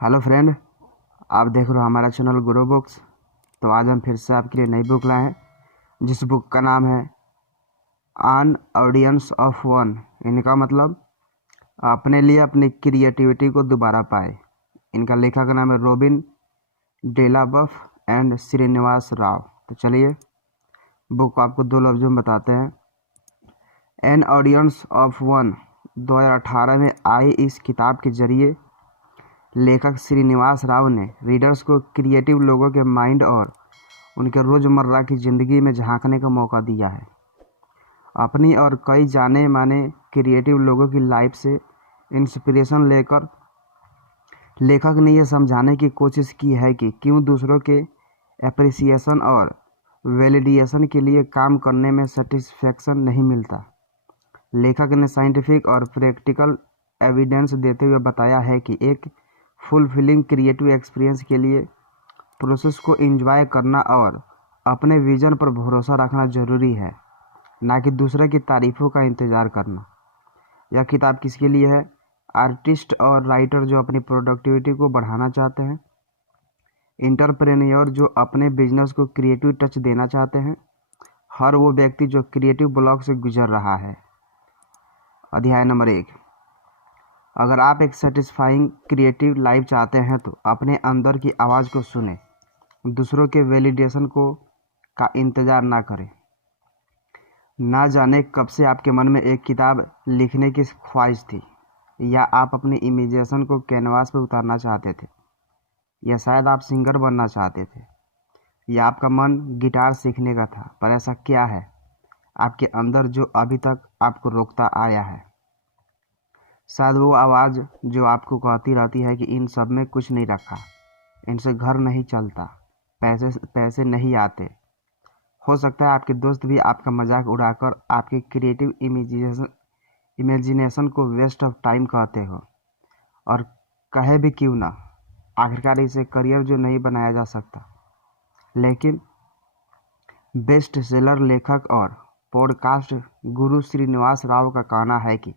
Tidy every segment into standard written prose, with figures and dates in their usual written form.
Hello friend, आप देख रहे हो हमारा चैनल गुरु बुक्स। तो आज हम फिर से आपके लिए नई बुक लाए हैं जिस बुक का नाम है आन ऑडियंस ऑफ वन। इनका मतलब अपने लिए अपनी क्रिएटिविटी को दोबारा पाए। इनका लेखक का नाम है रॉबिन डेलाबफ एंड श्रीनिवास राव। तो चलिए बुक को आपको दो लफ्ज़ों में बताते हैं। एन ऑडियंस ऑफ वन 2018 में आई इस किताब के जरिए लेखक श्रीनिवास राव ने रीडर्स को क्रिएटिव लोगों के माइंड और उनके रोज़मर्रा की ज़िंदगी में झांकने का मौका दिया है। अपनी और कई जाने माने क्रिएटिव लोगों की लाइफ से इंस्पिरेशन लेकर लेखक ने यह समझाने की कोशिश की है कि क्यों दूसरों के एप्रिसिएशन और वैलिडेशन के लिए काम करने में सेटिस्फैक्शन नहीं मिलता। लेखक ने साइंटिफिक और प्रैक्टिकल एविडेंस देते हुए बताया है कि एक फुलफिलिंग क्रिएटिव एक्सपीरियंस के लिए प्रोसेस को एंजॉय करना और अपने विजन पर भरोसा रखना ज़रूरी है, ना कि दूसरे की तारीफ़ों का इंतज़ार करना। यह किताब किसके लिए है? आर्टिस्ट और राइटर जो अपनी प्रोडक्टिविटी को बढ़ाना चाहते हैं, एंटरप्रेन्योर जो अपने बिजनेस को क्रिएटिव टच देना चाहते हैं, हर वो व्यक्ति जो क्रिएटिव ब्लॉक से गुजर रहा है। अध्याय नंबर 1। अगर आप एक सेटिस्फाइंग क्रिएटिव लाइफ चाहते हैं तो अपने अंदर की आवाज़ को सुने, दूसरों के वैलिडेशन का इंतज़ार ना करें। ना जाने कब से आपके मन में एक किताब लिखने की ख्वाहिश थी, या आप अपनी इमेजिनेशन को कैनवास पर उतारना चाहते थे, या शायद आप सिंगर बनना चाहते थे, या आपका मन गिटार सीखने का था। पर ऐसा क्या है आपके अंदर जो अभी तक आपको रोकता आया है? शायद वो आवाज़ जो आपको कहती रहती है कि इन सब में कुछ नहीं रखा, इनसे घर नहीं चलता, पैसे नहीं आते। हो सकता है आपके दोस्त भी आपका मजाक उड़ाकर आपके क्रिएटिव इमेजिनेशन को वेस्ट ऑफ टाइम कहते हो, और कहे भी क्यों ना, आखिरकार इसे करियर जो नहीं बनाया जा सकता। लेकिन बेस्ट सेलर लेखक और पॉडकास्ट गुरु श्रीनिवास राव का कहना है कि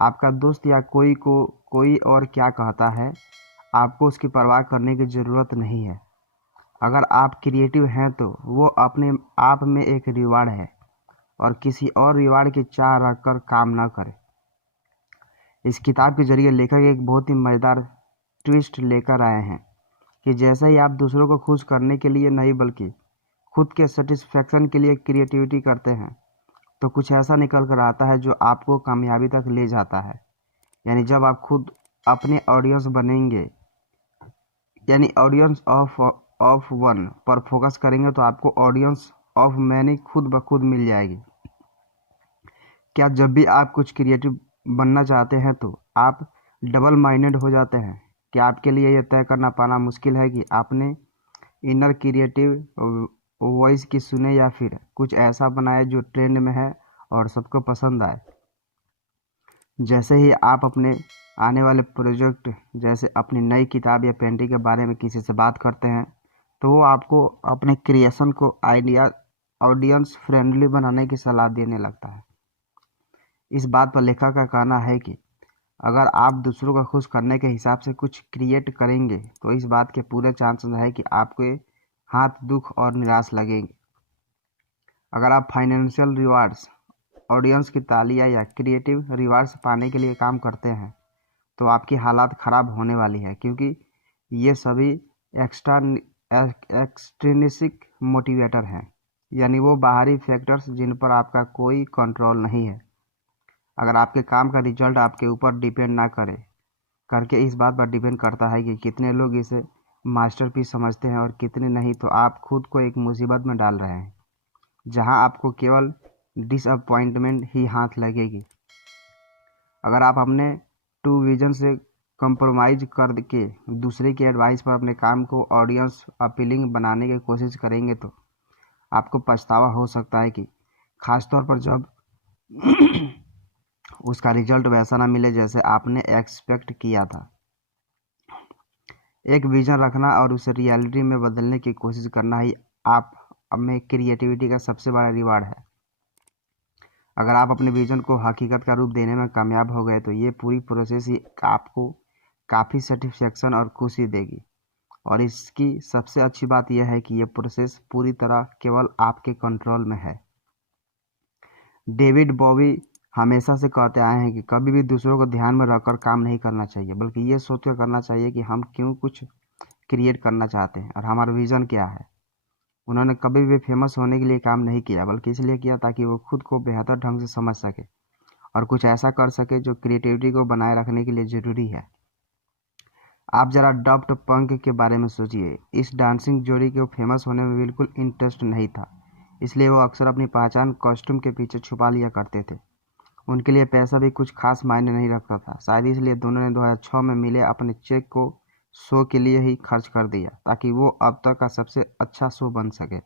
आपका दोस्त या कोई और क्या कहता है, आपको उसकी परवाह करने की ज़रूरत नहीं है। अगर आप क्रिएटिव हैं तो वो अपने आप में एक रिवार्ड है, और किसी और रिवार्ड की चाह रखकर काम ना करें। इस किताब के जरिए लेखक एक बहुत ही मज़ेदार ट्विस्ट लेकर आए हैं कि जैसे ही आप दूसरों को खुश करने के लिए नहीं बल्कि खुद के सेटिस्फैक्शन के लिए क्रिएटिविटी करते हैं, तो कुछ ऐसा निकल कर आता है जो आपको कामयाबी तक ले जाता है। यानी जब आप खुद अपने ऑडियंस बनेंगे, यानी ऑडियंस ऑफ वन पर फोकस करेंगे, तो आपको ऑडियंस ऑफ मैनी खुद ब खुद मिल जाएगी। क्या जब भी आप कुछ क्रिएटिव बनना चाहते हैं तो आप डबल माइंडेड हो जाते हैं? क्या आपके लिए यह तय करना पाना मुश्किल है कि आपने इनर क्रिएटिव वॉइस की सुने, या फिर कुछ ऐसा बनाए जो ट्रेंड में है और सबको पसंद आए? जैसे ही आप अपने आने वाले प्रोजेक्ट, जैसे अपनी नई किताब या पेंटिंग के बारे में किसी से बात करते हैं, तो वो आपको अपने क्रिएशन को ऑडियंस फ्रेंडली बनाने की सलाह देने लगता है। इस बात पर लेखक का कहना है कि अगर आप दूसरों को खुश करने के हिसाब से कुछ क्रिएट करेंगे, तो इस बात के पूरे चांसेस है कि आपके हाथ दुख और निराश लगेंगे। अगर आप फाइनेंशियल रिवार्ड्स, ऑडियंस की तालियां या क्रिएटिव रिवार्ड्स पाने के लिए काम करते हैं, तो आपकी हालात ख़राब होने वाली है, क्योंकि ये सभी एक्सट्रिंसिक मोटिवेटर हैं, यानी वो बाहरी फैक्टर्स जिन पर आपका कोई कंट्रोल नहीं है। अगर आपके काम का रिजल्ट आपके ऊपर डिपेंड ना करके इस बात पर डिपेंड करता है कि कितने लोग इसे मास्टरपीस समझते हैं और कितने नहीं, तो आप खुद को एक मुसीबत में डाल रहे हैं जहां आपको केवल डिसअपॉइंटमेंट ही हाथ लगेगी। अगर आप अपने टू विजन से कंप्रोमाइज़ करके दूसरे की एडवाइस पर अपने काम को ऑडियंस अपीलिंग बनाने की कोशिश करेंगे, तो आपको पछतावा हो सकता है कि खासतौर पर जब उसका रिजल्ट वैसा ना मिले जैसे आपने एक्सपेक्ट किया था। एक विजन रखना और उसे रियलिटी में बदलने की कोशिश करना ही आप में क्रिएटिविटी का सबसे बड़ा रिवार्ड है। अगर आप अपने विजन को हकीकत का रूप देने में कामयाब हो गए, तो ये पूरी प्रोसेस ही आपको काफ़ी सेटिस्फेक्शन और खुशी देगी। और इसकी सबसे अच्छी बात यह है कि ये प्रोसेस पूरी तरह केवल आपके कंट्रोल में है। डेविड बॉवी हमेशा से कहते आए हैं कि कभी भी दूसरों को ध्यान में रखकर काम नहीं करना चाहिए, बल्कि ये सोच कर करना चाहिए कि हम क्यों कुछ क्रिएट करना चाहते हैं और हमारा विज़न क्या है। उन्होंने कभी भी फेमस होने के लिए काम नहीं किया, बल्कि इसलिए किया ताकि वो खुद को बेहतर ढंग से समझ सके और कुछ ऐसा कर सके जो क्रिएटिविटी को बनाए रखने के लिए ज़रूरी है। आप ज़रा डॉफ्ट पंक के बारे में सोचिए। इस डांसिंग जोड़ी को फेमस होने में बिल्कुल इंटरेस्ट नहीं था, इसलिए वो अक्सर अपनी पहचान कॉस्ट्यूम के पीछे छुपा लिया करते थे। उनके लिए पैसा भी कुछ खास मायने नहीं रखता था। शायद इसलिए दोनों ने 2006 में मिले अपने चेक को शो के लिए ही खर्च कर दिया, ताकि वो अब तक का सबसे अच्छा शो बन सके।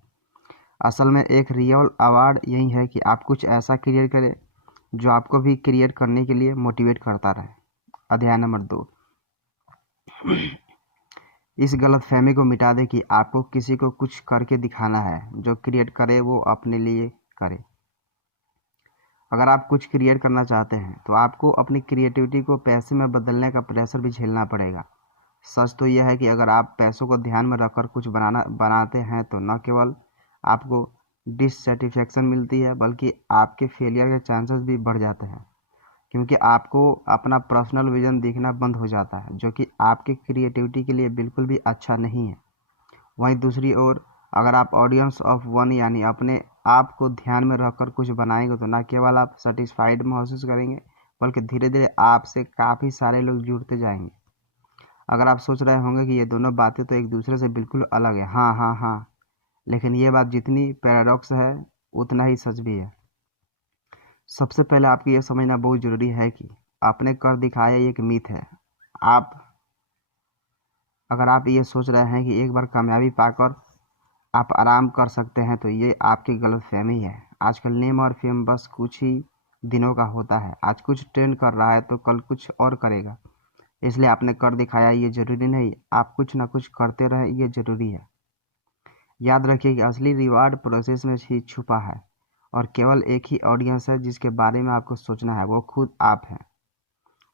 असल में एक रियल अवार्ड यही है कि आप कुछ ऐसा क्रिएट करें जो आपको भी क्रिएट करने के लिए मोटिवेट करता रहे। अध्याय नंबर 2, इस गलतफहमी को मिटा दें कि आपको किसी को कुछ करके दिखाना है। जो क्रिएट करे वो अपने लिए करे। अगर आप कुछ क्रिएट करना चाहते हैं तो आपको अपनी क्रिएटिविटी को पैसे में बदलने का प्रेशर भी झेलना पड़ेगा। सच तो यह है कि अगर आप पैसों को ध्यान में रखकर कुछ बनाते हैं तो न केवल आपको डिससेटिस्फैक्शन मिलती है, बल्कि आपके फेलियर के चांसेस भी बढ़ जाते हैं, क्योंकि आपको अपना पर्सनल विजन दिखना बंद हो जाता है, जो कि आपकी क्रिएटिविटी के लिए बिल्कुल भी अच्छा नहीं है। वहीं दूसरी ओर अगर आप ऑडियंस ऑफ वन यानी अपने आप को ध्यान में रखकर कुछ बनाएंगे तो न केवल आप सेटिस्फाइड महसूस करेंगे, बल्कि धीरे धीरे आपसे काफ़ी सारे लोग जुड़ते जाएंगे। अगर आप सोच रहे होंगे कि ये दोनों बातें तो एक दूसरे से बिल्कुल अलग है, हाँ हाँ हाँ, लेकिन ये बात जितनी पैराडॉक्स है उतना ही सच भी है। सबसे पहले आपको ये समझना बहुत ज़रूरी है कि आपने कर दिखाया ये एक मिथ है। अगर आप ये सोच रहे हैं कि एक बार कामयाबी पाकर आप आराम कर सकते हैं तो ये आपकी गलतफहमी है। आजकल नेम और फेम बस कुछ ही दिनों का होता है। आज कुछ ट्रेंड कर रहा है तो कल कुछ और करेगा, इसलिए आपने कर दिखाया ये ज़रूरी नहीं। आप कुछ ना कुछ करते रहें, ये ज़रूरी है। याद रखिए कि असली रिवार्ड प्रोसेस में ही छुपा है और केवल एक ही ऑडियंस है जिसके बारे में आपको सोचना है, वो खुद आप हैं।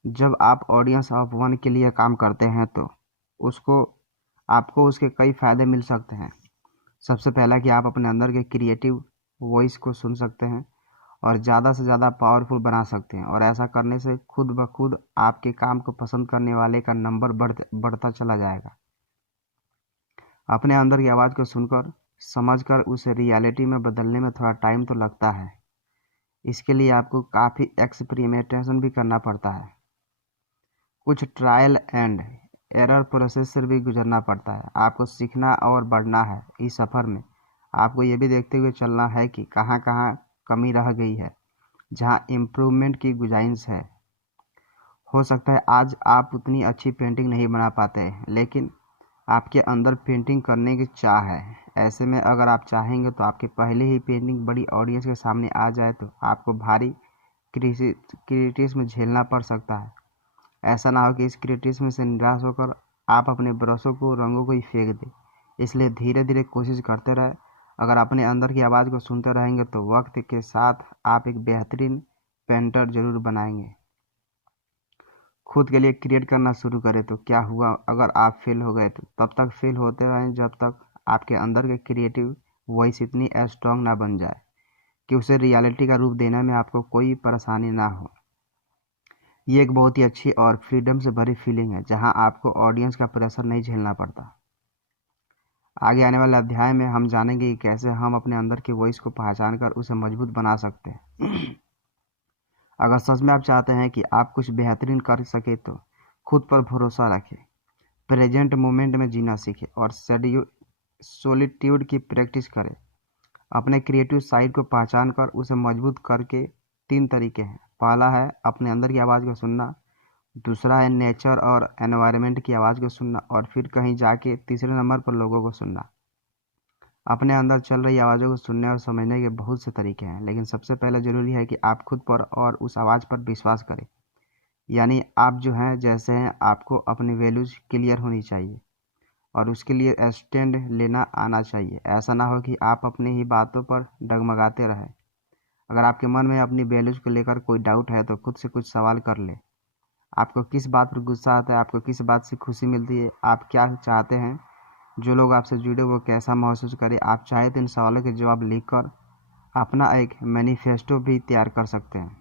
जब आप ऑडियंस ऑफ वन के लिए काम करते हैं तो उसको आपको उसके कई फ़ायदे मिल सकते हैं। सबसे पहला कि आप अपने अंदर के क्रिएटिव वॉइस को सुन सकते हैं और ज़्यादा से ज़्यादा पावरफुल बना सकते हैं, और ऐसा करने से खुद ब खुद आपके काम को पसंद करने वाले का नंबर बढ़ता चला जाएगा। अपने अंदर की आवाज़ को सुनकर समझकर उसे रियलिटी में बदलने में थोड़ा टाइम तो लगता है। इसके लिए आपको काफ़ी एक्सपेरिमेंटेशन भी करना पड़ता है, कुछ ट्रायल एंड एरर प्रोसेस से भी गुजरना पड़ता है। आपको सीखना और बढ़ना है। इस सफ़र में आपको ये भी देखते हुए चलना है कि कहाँ कहाँ कमी रह गई है, जहाँ इम्प्रूवमेंट की गुंजाइश है। हो सकता है आज आप उतनी अच्छी पेंटिंग नहीं बना पाते हैं, लेकिन आपके अंदर पेंटिंग करने की चाह है। ऐसे में अगर आप चाहेंगे तो आपके पहले ही पेंटिंग बड़ी ऑडियंस के सामने आ जाए तो आपको भारी क्रिटिसिज्म झेलना पड़ सकता है। ऐसा ना हो कि इस क्रिटिसिज्म से निराश होकर आप अपने ब्रशों को रंगों को ही फेंक दें। इसलिए धीरे धीरे कोशिश करते रहें। अगर अपने अंदर की आवाज़ को सुनते रहेंगे तो वक्त के साथ आप एक बेहतरीन पेंटर जरूर बनाएंगे। खुद के लिए क्रिएट करना शुरू करें तो क्या हुआ अगर आप फेल हो गए तो तब तक फेल होते रहें जब तक आपके अंदर के क्रिएटिव वॉइस इतनी स्ट्रांग ना बन जाए कि उसे रियलिटी का रूप देने में आपको कोई परेशानी ना हो। ये एक बहुत ही अच्छी और फ्रीडम से भरी फीलिंग है, जहां आपको ऑडियंस का प्रेशर नहीं झेलना पड़ता। आगे आने वाले अध्याय में हम जानेंगे कि कैसे हम अपने अंदर की वॉइस को पहचान कर उसे मजबूत बना सकते हैं। अगर सच में आप चाहते हैं कि आप कुछ बेहतरीन कर सके तो खुद पर भरोसा रखें, प्रेजेंट मोमेंट में जीना सीखें और सोलिट्यूड की प्रैक्टिस करें। अपने क्रिएटिव साइड को पहचान कर उसे मजबूत करके 3 तरीके हैं। पहला है अपने अंदर की आवाज़ को सुनना, दूसरा है नेचर और एनवायरनमेंट की आवाज़ को सुनना, और फिर कहीं जाके तीसरे नंबर पर लोगों को सुनना। अपने अंदर चल रही आवाज़ों को सुनने और समझने के बहुत से तरीके हैं, लेकिन सबसे पहले ज़रूरी है कि आप खुद पर और उस आवाज़ पर विश्वास करें। यानी आप जो हैं जैसे हैं, आपको अपनी वैल्यूज़ क्लियर होनी चाहिए और उसके लिए स्टैंड लेना आना चाहिए। ऐसा ना हो कि आप अपनी ही बातों पर डगमगाते रहें। अगर आपके मन में अपनी वैल्यूज़ को लेकर कोई डाउट है तो खुद से कुछ सवाल कर लें। आपको किस बात पर गुस्सा आता है, आपको किस बात से खुशी मिलती है, आप क्या चाहते हैं, जो लोग आपसे जुड़े वो कैसा महसूस करें। आप चाहे तो इन सवालों के जवाब लिखकर अपना एक मैनिफेस्टो भी तैयार कर सकते हैं।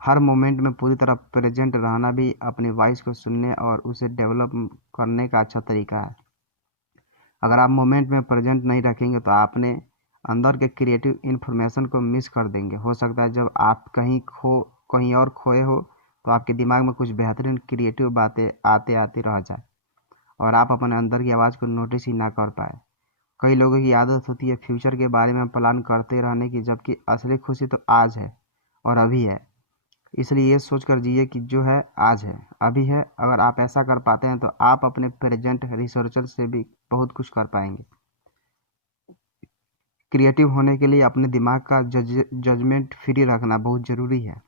हर मोमेंट में पूरी तरह प्रेजेंट रहना भी अपनी वॉइस को सुनने और उसे डेवलप करने का अच्छा तरीका है। अगर आप मोमेंट में प्रेजेंट नहीं रखेंगे तो आपने अंदर के क्रिएटिव इन्फॉर्मेशन को मिस कर देंगे। हो सकता है जब आप कहीं और खोए हो तो आपके दिमाग में कुछ बेहतरीन क्रिएटिव बातें आते आते रह जाए और आप अपने अंदर की आवाज़ को नोटिस ही ना कर पाए। कई लोगों की आदत होती है फ्यूचर के बारे में प्लान करते रहने की, जबकि असली खुशी तो आज है और अभी है। इसलिए ये सोच कर जिए कि जो है आज है, अभी है। अगर आप ऐसा कर पाते हैं तो आप अपने प्रेजेंट रिसर्चर से भी बहुत कुछ कर पाएंगे। क्रिएटिव होने के लिए अपने दिमाग का जजमेंट फ्री रखना बहुत ज़रूरी है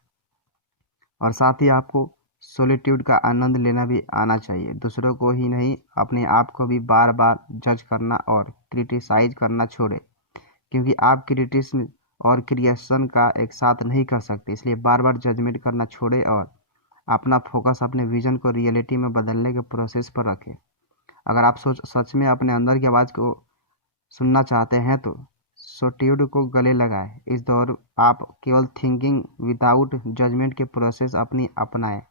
और साथ ही आपको सोलिट्यूड का आनंद लेना भी आना चाहिए। दूसरों को ही नहीं, अपने आप को भी बार बार जज करना और क्रिटिसाइज करना छोड़े, क्योंकि आप क्रिटिसिज्म और क्रिएशन का एक साथ नहीं कर सकते। इसलिए बार बार जजमेंट करना छोड़े और अपना फोकस अपने विजन को रियलिटी में बदलने के प्रोसेस पर रखें। अगर आप सच में अपने अंदर की आवाज़ को सुनना चाहते हैं तो सोलिट्यूड को गले लगाएं। इस दौर आप केवल थिंकिंग विदाउट जजमेंट के प्रोसेस अपनाएं,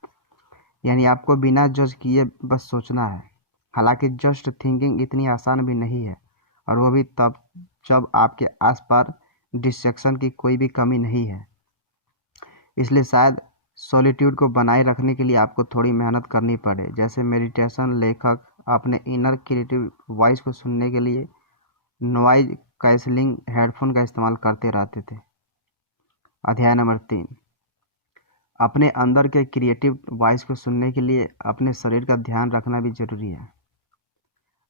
यानी आपको बिना जज किए बस सोचना है। हालांकि जस्ट थिंकिंग इतनी आसान भी नहीं है, और वो भी तब जब आपके आसपास डिस्ट्रैक्शन की कोई भी कमी नहीं है। इसलिए शायद सॉलिट्यूड को बनाए रखने के लिए आपको थोड़ी मेहनत करनी पड़े, जैसे मेडिटेशन। लेखक अपने इनर क्रिएटिव वॉइस को सुनने के लिए नॉइज कैंसलिंग हेडफोन का इस्तेमाल करते रहते थे। अध्याय नंबर 3, अपने अंदर के क्रिएटिव वॉइस को सुनने के लिए अपने शरीर का ध्यान रखना भी जरूरी है।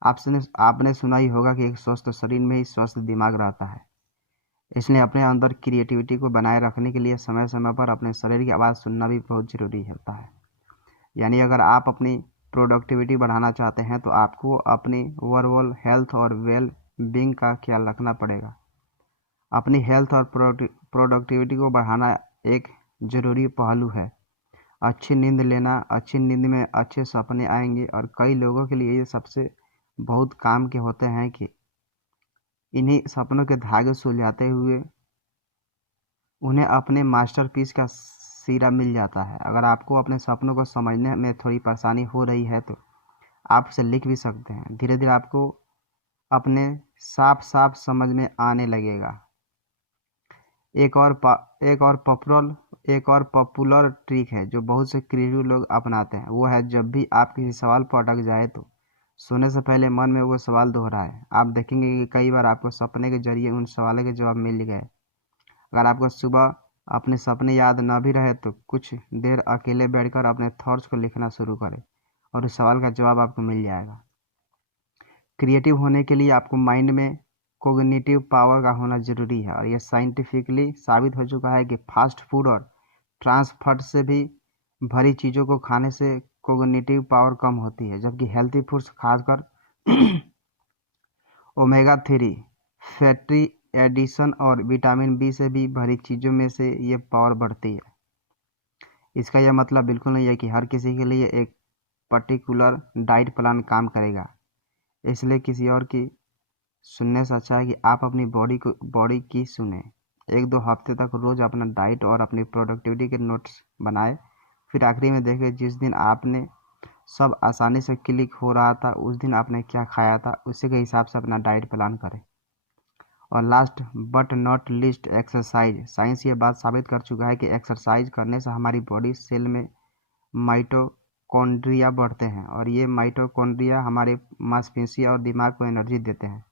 आपने सुना ही होगा कि एक स्वस्थ शरीर में ही स्वस्थ दिमाग रहता है। इसलिए अपने अंदर क्रिएटिविटी को बनाए रखने के लिए समय समय पर अपने शरीर की आवाज़ सुनना भी बहुत ज़रूरी होता है। यानी अगर आप अपनी प्रोडक्टिविटी बढ़ाना चाहते हैं तो आपको अपनी ओवरऑल हेल्थ और वेल बीइंग का ख्याल रखना पड़ेगा। अपनी हेल्थ और प्रोडक्टिविटी को बढ़ाना एक ज़रूरी पहलू है। अच्छी नींद लेना, अच्छी नींद में अच्छे सपने आएंगे, और कई लोगों के लिए ये सबसे बहुत काम के होते हैं कि इन्हीं सपनों के धागे सुलझाते हुए उन्हें अपने मास्टरपीस का सिरा मिल जाता है। अगर आपको अपने सपनों को समझने में थोड़ी परेशानी हो रही है तो आप उसे लिख भी सकते हैं। धीरे धीरे आपको अपने साफ साफ समझ में आने लगेगा। एक और पॉपुलर ट्रिक है जो बहुत से क्रिएटिव लोग अपनाते हैं। वो है जब भी आप किसी सवाल पर अटक जाए तो सोने से पहले मन में वो सवाल दोहराए। आप देखेंगे कि कई बार आपको सपने के जरिए उन सवालों के जवाब मिल गए। अगर आपको सुबह अपने सपने याद न भी रहे तो कुछ देर अकेले बैठकर अपने थॉट्स को लिखना शुरू करें और उस सवाल का जवाब आपको मिल जाएगा। क्रिएटिव होने के लिए आपको माइंड में कोग्निटिव पावर का होना जरूरी है, और यह साइंटिफिकली साबित हो चुका है कि फास्ट फूड और ट्रांसफर से भी भरी चीज़ों को खाने से कोग्निटिव पावर कम होती है, जबकि हेल्थी फूड्स खासकर ओमेगा 3 फैटी एडिशन और विटामिन बी से भी भरी चीज़ों में से ये पावर बढ़ती है। इसका यह मतलब बिल्कुल नहीं है कि हर किसी के लिए एक पर्टिकुलर डाइट प्लान काम करेगा। इसलिए किसी और की सुनने से अच्छा है कि आप अपनी बॉडी की सुने। 1-2 हफ्ते तक रोज़ अपना डाइट और अपनी प्रोडक्टिविटी के नोट्स बनाए, फिर आखिरी में देखें जिस दिन आपने सब आसानी से क्लिक हो रहा था उस दिन आपने क्या खाया था, उसी के हिसाब से अपना डाइट प्लान करें। और last but not least, exercise. Science ये बात साबित कर चुका है कि एक्सरसाइज करने से हमारी बॉडी सेल में माइटोकॉन्ड्रिया बढ़ते हैं, और ये माइटोकॉन्ड्रिया हमारे मांसपेशियां और दिमाग को एनर्जी देते हैं।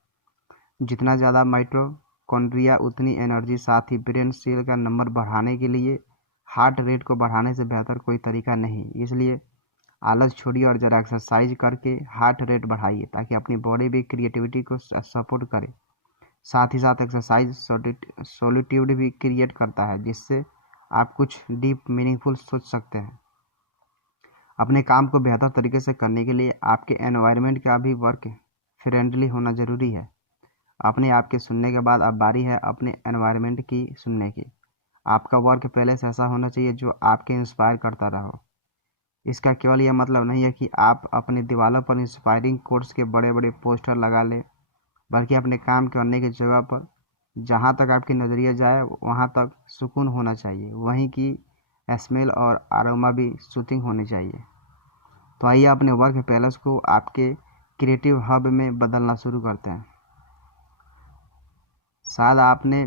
जितना ज़्यादा माइटोकॉन्ड्रिया उतनी एनर्जी। साथ ही ब्रेन सेल का नंबर बढ़ाने के लिए हार्ट रेट को बढ़ाने से बेहतर कोई तरीका नहीं। इसलिए आलस छोड़िए और ज़रा एक्सरसाइज करके हार्ट रेट बढ़ाइए ताकि अपनी बॉडी भी क्रिएटिविटी को सपोर्ट करे। साथ ही साथ एक्सरसाइज सॉलिट्यूड भी क्रिएट करता है, जिससे आप कुछ डीप मीनिंगफुल सोच सकते हैं। अपने काम को बेहतर तरीके से करने के लिए आपके एनवायरनमेंट का भी वर्क फ्रेंडली होना ज़रूरी है। अपने आप के सुनने के बाद अब बारी है अपने एनवायरनमेंट की सुनने की। आपका वर्क पहले से ऐसा होना चाहिए जो आपके इंस्पायर करता रहो। इसका केवल यह मतलब नहीं है कि आप अपनी दीवारों पर इंस्पायरिंग कोट्स के बड़े बड़े पोस्टर लगा लें, बल्कि अपने काम करने की जगह पर जहाँ तक आपकी नज़रिया जाए वहाँ तक सुकून होना चाहिए, वहीं की स्मेल और अरोमा भी सूथिंग होनी चाहिए। तो आइए अपने वर्क पैलेस को आपके क्रिएटिव हब में बदलना शुरू करते हैं। शायद आपने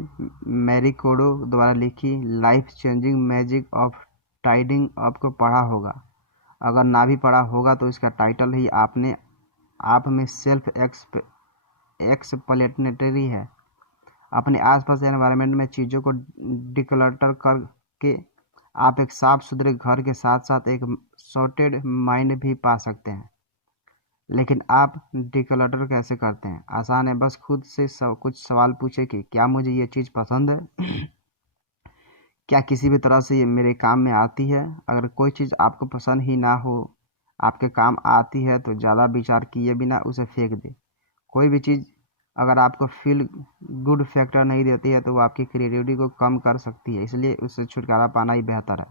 मैरी कोडो द्वारा लिखी life changing magic of tidying up को पढ़ा होगा। अगर ना भी पढ़ा होगा तो इसका टाइटल ही आप में सेल्फ एक्सप्लेनेटरी है। अपने आसपास एनवायरनमेंट में चीज़ों को डिक्लटर करके आप एक साफ सुथरे घर के साथ साथ एक सॉर्टेड माइंड भी पा सकते हैं। लेकिन आप डिक्लटर कैसे करते हैं? आसान है, बस खुद से कुछ सवाल पूछे कि क्या मुझे ये चीज़ पसंद है क्या किसी भी तरह से ये मेरे काम में आती है? अगर कोई चीज़ आपको पसंद ही ना हो, आपके काम आती है, तो ज़्यादा विचार किए बिना उसे फेंक दे। कोई भी चीज़ अगर आपको फील गुड फैक्टर नहीं देती है तो वो आपकी क्रिएटिविटी को कम कर सकती है, इसलिए उससे छुटकारा पाना ही बेहतर है।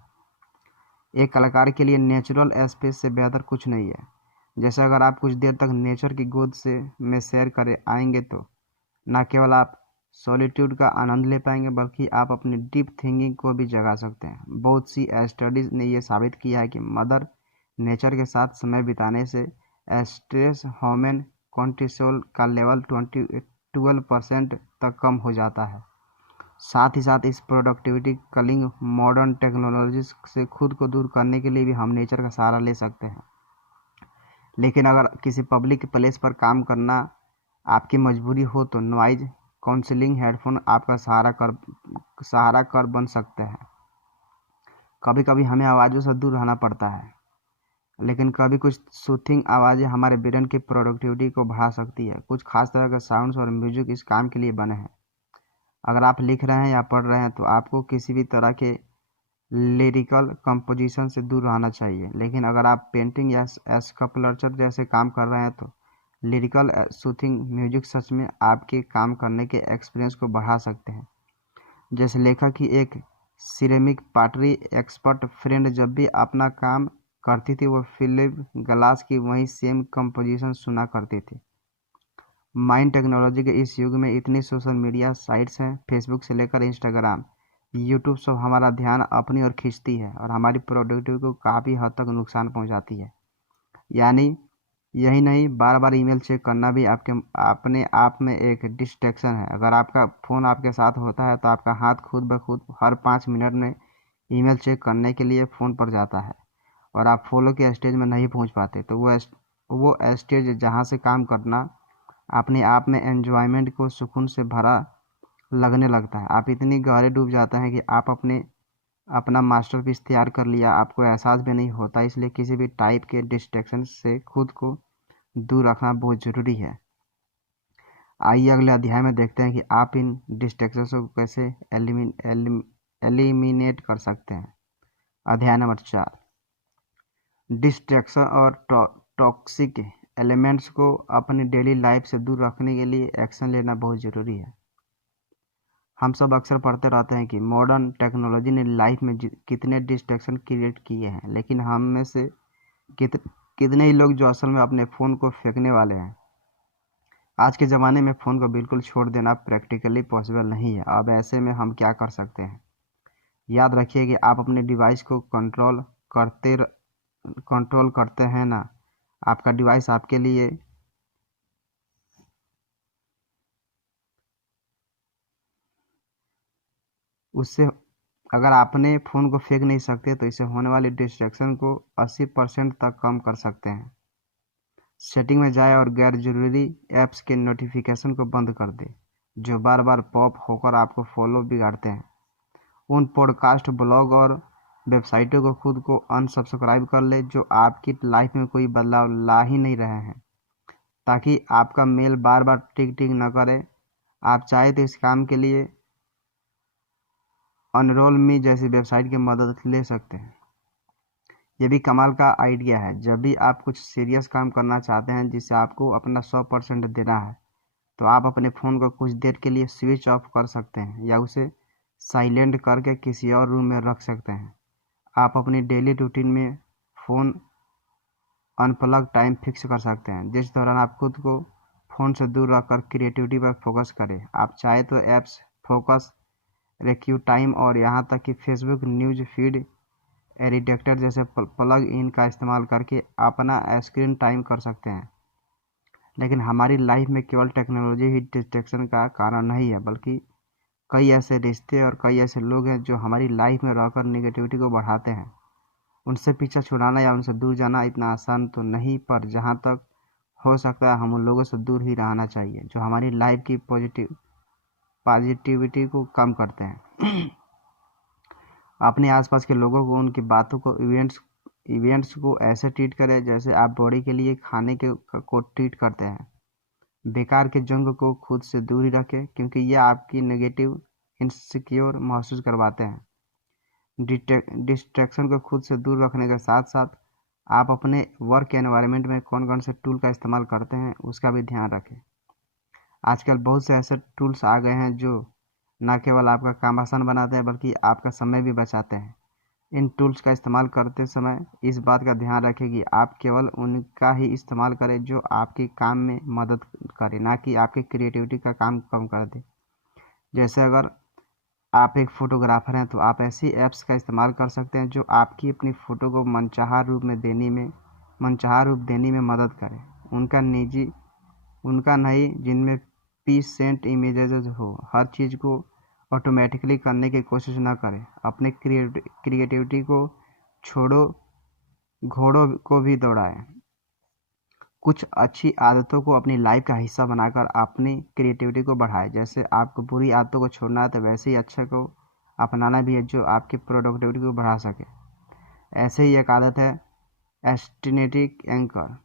एक कलाकार के लिए नेचुरल स्पेस से बेहतर कुछ नहीं है। जैसे अगर आप कुछ देर तक नेचर की गोद में सैर करे आएंगे तो न केवल आप सॉलिट्यूड का आनंद ले पाएंगे, बल्कि आप अपनी डीप थिंकिंग को भी जगा सकते हैं। बहुत सी स्टडीज ने यह साबित किया है कि मदर नेचर के साथ समय बिताने से स्ट्रेस हार्मोन कॉर्टिसोल का लेवल 12% तक कम हो जाता है। साथ ही साथ इस प्रोडक्टिविटी कलिंग मॉडर्न टेक्नोलॉजी से खुद को दूर करने के लिए भी हम नेचर का सहारा ले सकते हैं। लेकिन अगर किसी पब्लिक प्लेस पर काम करना आपकी मजबूरी हो तो नॉइज काउंसलिंग हेडफोन आपका सहारा कर बन सकते हैं। कभी कभी हमें आवाज़ों से दूर रहना पड़ता है, लेकिन कभी कुछ सूथिंग आवाज़ें हमारे ब्रेन की प्रोडक्टिविटी को बढ़ा सकती है। कुछ खास तरह के साउंड्स और म्यूजिक इस काम के लिए बने हैं। अगर आप लिख रहे हैं या पढ़ रहे हैं तो आपको किसी भी तरह के लिरिकल कंपोजिशन से दूर रहना चाहिए, लेकिन अगर आप पेंटिंग या स्कल्पचर जैसे काम कर रहे हैं तो लिरिकल सूथिंग म्यूजिक सच में आपके काम करने के एक्सपीरियंस को बढ़ा सकते हैं। जैसे लेखक की एक सिरेमिक पॉटरी एक्सपर्ट फ्रेंड जब भी अपना काम करती थी वो फिलिप ग्लास की वही सेम कंपोजिशन सुना करती थी। माइंड टेक्नोलॉजी के इस युग में इतनी सोशल मीडिया साइट्स हैं, फेसबुक से लेकर इंस्टाग्राम, यूट्यूब, सब हमारा ध्यान अपनी ओर खींचती है और हमारी प्रोडक्टिविटी को काफ़ी हद तक नुकसान पहुंचाती है। यानी यही नहीं, बार बार ईमेल चेक करना भी अपने आप में एक डिस्ट्रैक्शन है। अगर आपका फ़ोन आपके साथ होता है तो आपका हाथ खुद ब खुद हर 5 मिनट में ईमेल चेक करने के लिए फ़ोन पर जाता है और आप फॉलो के स्टेज में नहीं पहुंच पाते। तो वो स्टेज जहां से काम करना अपने आप में एन्जॉयमेंट को सुकून से भरा लगने लगता है। आप इतनी गहरे डूब जाते हैं कि आप अपना मास्टरपीस तैयार कर लिया, आपको एहसास भी नहीं होता। इसलिए किसी भी टाइप के डिस्ट्रैक्शन से खुद को दूर रखना बहुत ज़रूरी है। आइए अगले अध्याय में देखते हैं कि आप इन डिस्ट्रैक्शंस को कैसे एलिमिनेट कर सकते हैं। अध्याय नंबर 4, डिस्ट्रैक्शन और टॉक्सिक एलिमेंट्स को अपनी डेली लाइफ से दूर रखने के लिए एक्शन लेना बहुत ज़रूरी है। हम सब अक्सर पढ़ते रहते हैं कि मॉडर्न टेक्नोलॉजी ने लाइफ में कितने डिस्ट्रैक्शन क्रिएट किए हैं, लेकिन हम में से कितने ही लोग जो असल में अपने फ़ोन को फेंकने वाले हैं। आज के ज़माने में फ़ोन को बिल्कुल छोड़ देना प्रैक्टिकली पॉसिबल नहीं है। अब ऐसे में हम क्या कर सकते हैं? याद रखिए कि आप अपने डिवाइस को कंट्रोल करते हैं ना। आपका डिवाइस आपके लिए उससे अगर आपने फ़ोन को फेंक नहीं सकते तो इससे होने वाली डिस्ट्रैक्शन को 80% तक कम कर सकते हैं। सेटिंग में जाए और गैर जरूरी ऐप्स के नोटिफिकेशन को बंद कर दे जो बार बार पॉप होकर आपको फॉलो बिगाड़ते हैं। उन पॉडकास्ट, ब्लॉग और वेबसाइटों को खुद को अनसब्सक्राइब कर ले जो आपकी लाइफ में कोई बदलाव ला ही नहीं रहे हैं, ताकि आपका मेल बार बार टिक टिक न करे। आप चाहे तो इस काम के लिए अनरोल मी जैसी वेबसाइट की मदद ले सकते हैं। ये भी कमाल का आइडिया है। जब भी आप कुछ सीरियस काम करना चाहते हैं जिससे आपको अपना 100% देना है तो आप अपने फ़ोन को कुछ देर के लिए स्विच ऑफ कर सकते हैं या उसे साइलेंट करके किसी और रूम में रख सकते हैं। आप अपनी डेली रूटीन में फ़ोन अनप्लग टाइम फिक्स कर सकते हैं, जिस दौरान आप खुद को फ़ोन से दूर रखकर क्रिएटिविटी पर फोकस करें। आप चाहे तो ऐप्स फोकस रेक्यू टाइम और यहाँ तक कि फेसबुक न्यूज़ फीड एडिटेक्टर जैसे प्लग इन का इस्तेमाल करके अपना स्क्रीन टाइम कर सकते हैं। लेकिन हमारी लाइफ में केवल टेक्नोलॉजी ही डिस्ट्रैक्शन का कारण नहीं है, बल्कि कई ऐसे रिश्ते और कई ऐसे लोग हैं जो हमारी लाइफ में रहकर निगेटिविटी को बढ़ाते हैं। उनसे पीछा छुड़ाना या उनसे दूर जाना इतना आसान तो नहीं, पर जहाँ तक हो सकता है हम उन लोगों से दूर ही रहना चाहिए जो हमारी लाइफ की पॉजिटिविटी को कम करते हैं। अपने आसपास के लोगों को, उनकी बातों को, इवेंट्स को ऐसे ट्रीट करें जैसे आप बॉडी के लिए खाने को ट्रीट करते हैं। बेकार के जंग को खुद से दूर ही रखें, क्योंकि यह आपकी नेगेटिव इनसिक्योर महसूस करवाते हैं। डिस्ट्रैक्शन को खुद से दूर रखने के साथ साथ आप अपने वर्क एनवायरनमेंट में कौन कौन से टूल का इस्तेमाल करते हैं उसका भी ध्यान रखें। आजकल बहुत से ऐसे टूल्स आ गए हैं जो न केवल आपका काम आसान बनाते हैं बल्कि आपका समय भी बचाते हैं। इन टूल्स का इस्तेमाल करते समय इस बात का ध्यान रखें कि आप केवल उनका ही इस्तेमाल करें जो आपके काम में मदद करे, ना कि आपकी क्रिएटिविटी का काम कम कर दे। जैसे अगर आप एक फ़ोटोग्राफ़र हैं तो आप ऐसी ऐप्स का इस्तेमाल कर सकते हैं जो आपकी अपनी फ़ोटो को मनचाहा रूप देने में मदद करें। उनका नहीं, जिनमें पीसेंट इमेजेस हो। हर चीज़ को ऑटोमेटिकली करने की कोशिश ना करें। अपने क्रिएटिविटी को छोड़ो, घोड़ों को भी दौड़ाएं। कुछ अच्छी आदतों को अपनी लाइफ का हिस्सा बनाकर अपनी क्रिएटिविटी को बढ़ाएं। जैसे आपको बुरी आदतों को छोड़ना है तो वैसे ही अच्छे को अपनाना भी है जो आपकी प्रोडक्टिविटी को बढ़ा सके। ऐसे ही एक आदत है एस्टिनेटिक एंकर,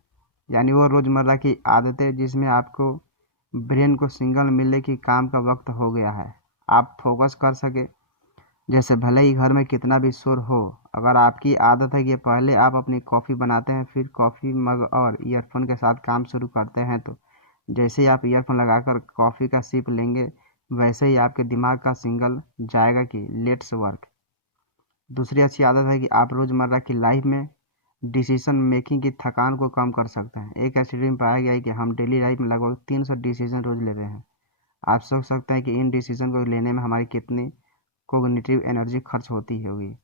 यानी वो रोज़मर्रा की आदतें जिसमें आपको ब्रेन को सिग्नल मिले कि काम का वक्त हो गया है, आप फोकस कर सके। जैसे भले ही घर में कितना भी शोर हो, अगर आपकी आदत है कि पहले आप अपनी कॉफ़ी बनाते हैं फिर कॉफ़ी मग और ईयरफोन के साथ काम शुरू करते हैं, तो जैसे ही आप ईयरफोन लगाकर कॉफ़ी का सिप लेंगे वैसे ही आपके दिमाग का सिग्नल जाएगा कि लेट्स वर्क। दूसरी अच्छी आदत है कि आप रोज़मर्रा की लाइफ में डिसीजन मेकिंग की थकान को कम कर सकते हैं। एक स्टडी में पाया गया है कि हम डेली लाइफ में लगभग 300 डिसीजन रोज़ ले रहे हैं। आप सोच सकते हैं कि इन डिसीजन को लेने में हमारी कितनी कोग्निटिव एनर्जी खर्च होती होगी,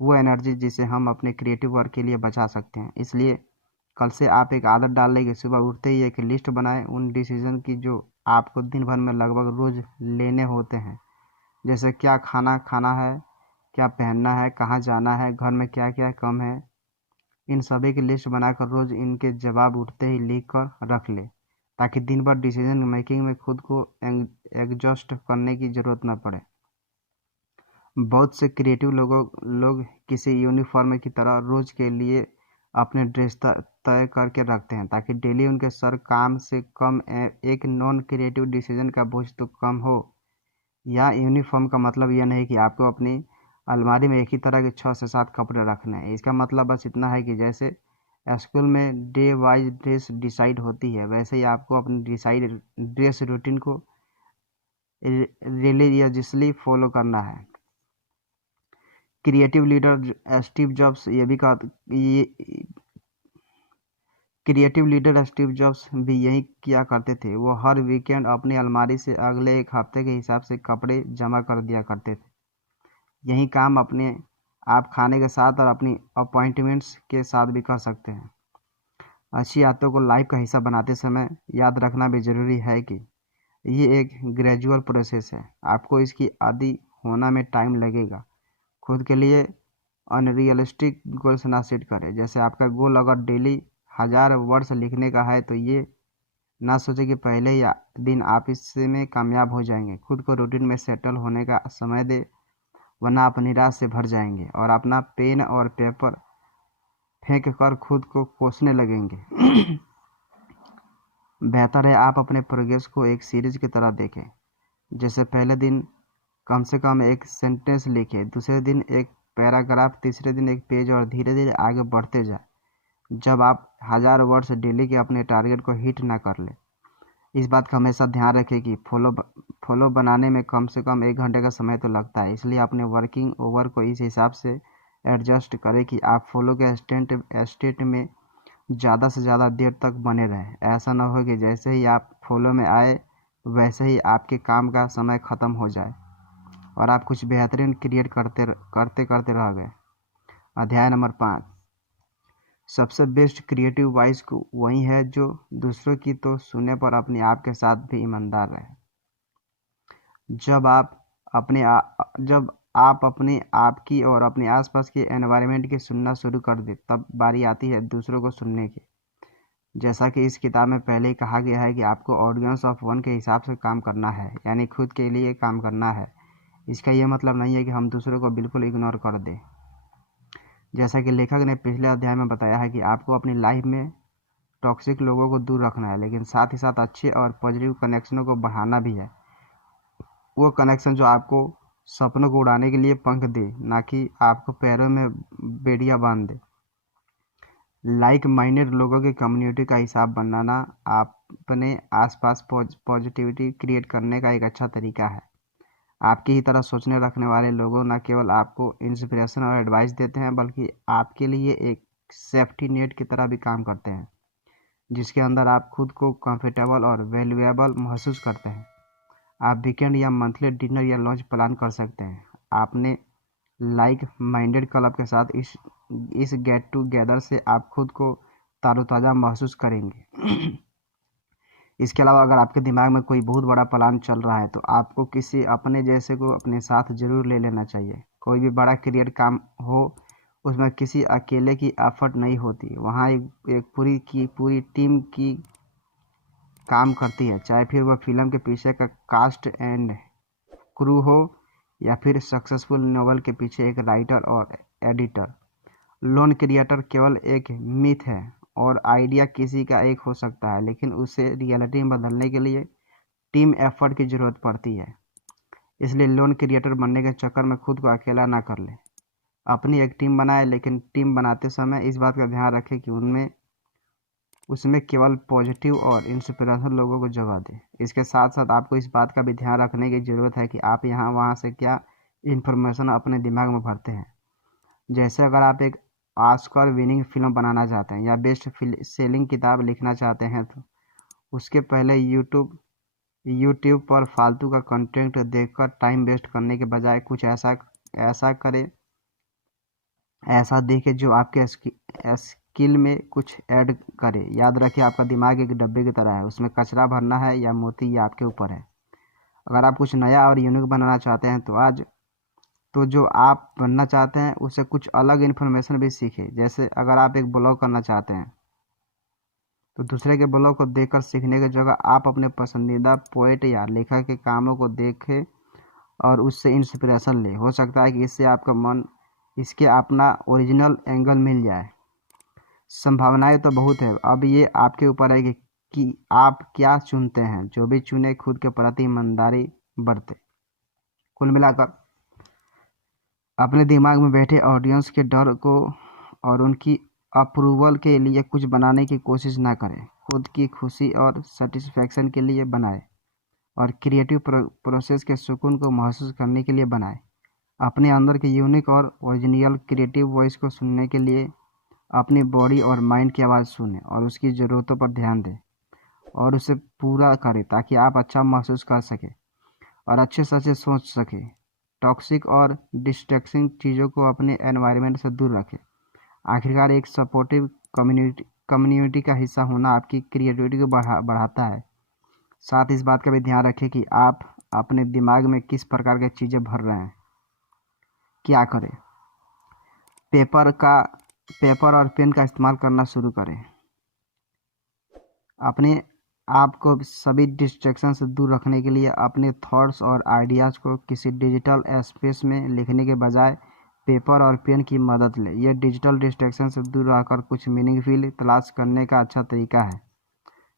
वो एनर्जी जिसे हम अपने क्रिएटिव वर्क के लिए बचा सकते हैं। इसलिए कल से आप एक आदत डाल लें कि सुबह उठते ही एक लिस्ट बनाएं उन डिसीजन की जो आपको दिन भर में लगभग रोज़ लेने होते हैं। जैसे क्या खाना खाना है, क्या पहनना है, कहाँ जाना है, घर में क्या क्या कम है। इन सभी की लिस्ट बनाकर रोज़ इनके जवाब उठते ही लिख कर रख ले, ताकि दिन भर डिसीजन मेकिंग में खुद को एडजस्ट करने की ज़रूरत न पड़े। बहुत से क्रिएटिव लोग किसी यूनिफॉर्म की तरह रोज़ के लिए अपने ड्रेस तय करके रखते हैं, ताकि डेली उनके सर काम से कम एक नॉन क्रिएटिव डिसीजन का बोझ तो कम हो। या यूनिफॉर्म का मतलब यह नहीं कि आपको अपनी अलमारी में एक ही तरह के 6 से 7 कपड़े रखने हैं। इसका मतलब बस इतना है कि जैसे स्कूल में डे वाइज ड्रेस डिसाइड होती है, वैसे ही आपको अपनी डिसाइड ड्रेस रूटीन को रिलीजियसली फॉलो करना है। क्रिएटिव लीडर स्टीव जॉब्स भी यही किया करते थे। वो हर वीकेंड अपनी अलमारी से अगले एक हफ्ते के हिसाब से कपड़े जमा कर दिया करते थे। यही काम अपने आप खाने के साथ और अपनी अपॉइंटमेंट्स के साथ भी कर सकते हैं। अच्छी आदतों को लाइफ का हिस्सा बनाते समय याद रखना भी ज़रूरी है कि ये एक ग्रेजुअल प्रोसेस है। आपको इसकी आदी होना में टाइम लगेगा। खुद के लिए अनरियलिस्टिक गोल्स ना सेट करें। जैसे आपका गोल अगर डेली 1000 वर्ड्स लिखने का है तो ये ना सोचें कि पहले ही दिन आप इसमें कामयाब हो जाएंगे। खुद को रूटीन में सेटल होने का समय दें, वरना आप निराश से भर जाएंगे और अपना पेन और पेपर फेंक कर खुद को कोसने लगेंगे। बेहतर है आप अपने प्रोग्रेस को एक सीरीज की तरह देखें। जैसे पहले दिन कम से कम एक सेंटेंस लिखें, दूसरे दिन एक पैराग्राफ, तीसरे दिन एक पेज और धीरे धीरे आगे बढ़ते जाए जब आप 1000 वर्ड्स डेली के अपने टारगेट को हिट ना कर ले। इस बात का हमेशा ध्यान रखें कि फॉलो बनाने में कम से कम 1 घंटे का समय तो लगता है, इसलिए अपने वर्किंग ओवर को इस हिसाब से एडजस्ट करें कि आप फॉलो के स्टेट में ज़्यादा से ज़्यादा देर तक बने रहें। ऐसा ना हो कि जैसे ही आप फॉलो में आए वैसे ही आपके काम का समय ख़त्म हो जाए और आप कुछ बेहतरीन क्रिएट करते रह गए। अध्याय नंबर 5, सबसे बेस्ट क्रिएटिव वॉइस को वही है जो दूसरों की तो सुने पर अपने आप के साथ भी ईमानदार रहे। जब आप अपने आप की और अपने आसपास के एनवायरनमेंट की सुनना शुरू कर दे, तब बारी आती है दूसरों को सुनने की। जैसा कि इस किताब में पहले ही कहा गया है कि आपको ऑडियंस ऑफ वन के हिसाब से काम करना है, यानी खुद के लिए काम करना है। इसका ये मतलब नहीं है कि हम दूसरों को बिल्कुल इग्नोर कर दें। जैसा कि लेखक ने पिछले अध्याय में बताया है कि आपको अपनी लाइफ में टॉक्सिक लोगों को दूर रखना है, लेकिन साथ ही साथ अच्छे और पॉजिटिव कनेक्शनों को बढ़ाना भी है। वो कनेक्शन जो आपको सपनों को उड़ाने के लिए पंख दे, ना कि आपको पैरों में बेड़ियां बांध दे। लाइक माइंडेड लोगों की कम्युनिटी का हिसाब बनाना अपने आसपास पॉजिटिविटी क्रिएट करने का एक अच्छा तरीका है। आपकी ही तरह सोचने रखने वाले लोगों न केवल आपको इंस्पिरेशन और एडवाइस देते हैं, बल्कि आपके लिए एक सेफ्टी नेट की तरह भी काम करते हैं, जिसके अंदर आप खुद को कंफर्टेबल और वैल्यूएबल महसूस करते हैं। आप वीकेंड या मंथली डिनर या लंच प्लान कर सकते हैं आपने लाइक माइंडेड क्लब के साथ। इस गेट टूगेदर से आप खुद को तारोताज़ा महसूस करेंगे। इसके अलावा अगर आपके दिमाग में कोई बहुत बड़ा प्लान चल रहा है तो आपको किसी अपने जैसे को अपने साथ जरूर ले लेना चाहिए। कोई भी बड़ा क्रिएट काम हो उसमें किसी अकेले की एफर्ट नहीं होती, वहाँ एक पूरी टीम की काम करती है, चाहे फिर वह फिल्म के पीछे का कास्ट एंड क्रू हो या फिर सक्सेसफुल नोवेल के पीछे एक राइटर और एडिटर। लोन क्रिएटर केवल एक मिथ है और आइडिया किसी का एक हो सकता है, लेकिन उसे रियलिटी में बदलने के लिए टीम एफर्ट की ज़रूरत पड़ती है। इसलिए लोन क्रिएटर बनने के चक्कर में खुद को अकेला ना कर ले। अपनी एक टीम बनाए, लेकिन टीम बनाते समय इस बात का ध्यान रखें कि उसमें केवल पॉजिटिव और इंस्पिरेशनल लोगों को जगह दें। इसके साथ साथ आपको इस बात का भी ध्यान रखने की ज़रूरत है कि आप यहाँ वहाँ से क्या इन्फॉर्मेशन अपने दिमाग में भरते हैं। जैसे अगर आप एक ऑस्कर विनिंग फिल्म बनाना चाहते हैं या बेस्ट सेलिंग किताब लिखना चाहते हैं, तो उसके पहले यूट्यूब पर फालतू का कंटेंट देखकर टाइम वेस्ट करने के बजाय कुछ ऐसा करें, ऐसा देखें जो आपके स्किल में कुछ ऐड करे। याद रखिए, आपका दिमाग एक डब्बे की तरह है, उसमें कचरा भरना है या मोती ये आपके ऊपर है। अगर आप कुछ नया और यूनिक बनाना चाहते हैं तो जो आप बनना चाहते हैं उससे कुछ अलग इन्फॉर्मेशन भी सीखें। जैसे अगर आप एक ब्लॉग करना चाहते हैं तो दूसरे के ब्लॉग को देखकर सीखने की जगह आप अपने पसंदीदा पोएट या लेखक के कामों को देखें और उससे इंस्पिरेशन लें। हो सकता है कि इससे आपका मन इसके अपना ओरिजिनल एंगल मिल जाए। संभावनाएं तो बहुत है, अब ये आपके ऊपर है कि आप क्या चुनते हैं। जो भी चुने खुद के प्रति ईमानदारी बरते। कुल मिलाकर अपने दिमाग में बैठे ऑडियंस के डर को और उनकी अप्रूवल के लिए कुछ बनाने की कोशिश ना करें। खुद की खुशी और सेटिस्फैक्शन के लिए बनाएं और क्रिएटिव प्रोसेस के सुकून को महसूस करने के लिए बनाएं। अपने अंदर के यूनिक और ओरिजिनल क्रिएटिव वॉइस को सुनने के लिए अपनी बॉडी और माइंड की आवाज़ सुनें और उसकी ज़रूरतों पर ध्यान दें और उसे पूरा करें, ताकि आप अच्छा महसूस कर सकें और अच्छे से सोच सकें। टॉक्सिक और डिस्ट्रैक्टिंग चीज़ों को अपने एनवायरनमेंट से दूर रखें। आखिरकार एक सपोर्टिव कम्युनिटी का हिस्सा होना आपकी क्रिएटिविटी को बढ़ाता है। साथ इस बात का भी ध्यान रखें कि आप अपने दिमाग में किस प्रकार की चीज़ें भर रहे हैं। क्या करें? पेपर और पेन का इस्तेमाल करना शुरू करें। अपने आप को सभी डिस्ट्रैक्शन से दूर रखने के लिए अपने थॉट्स और आइडियाज़ को किसी डिजिटल स्पेस में लिखने के बजाय पेपर और पेन की मदद लें। यह डिजिटल डिस्ट्रैक्शन से दूर रहकर कुछ मीनिंगफुल तलाश करने का अच्छा तरीका है।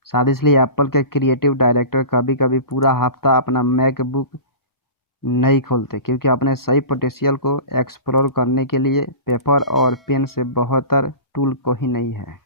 शायद इसलिए एप्पल के क्रिएटिव डायरेक्टर कभी कभी पूरा हफ्ता अपना मैकबुक नहीं खोलते, क्योंकि अपने सही पोटेंशियल को एक्सप्लोर करने के लिए पेपर और पेन से बेहतर टूल कोई नहीं है।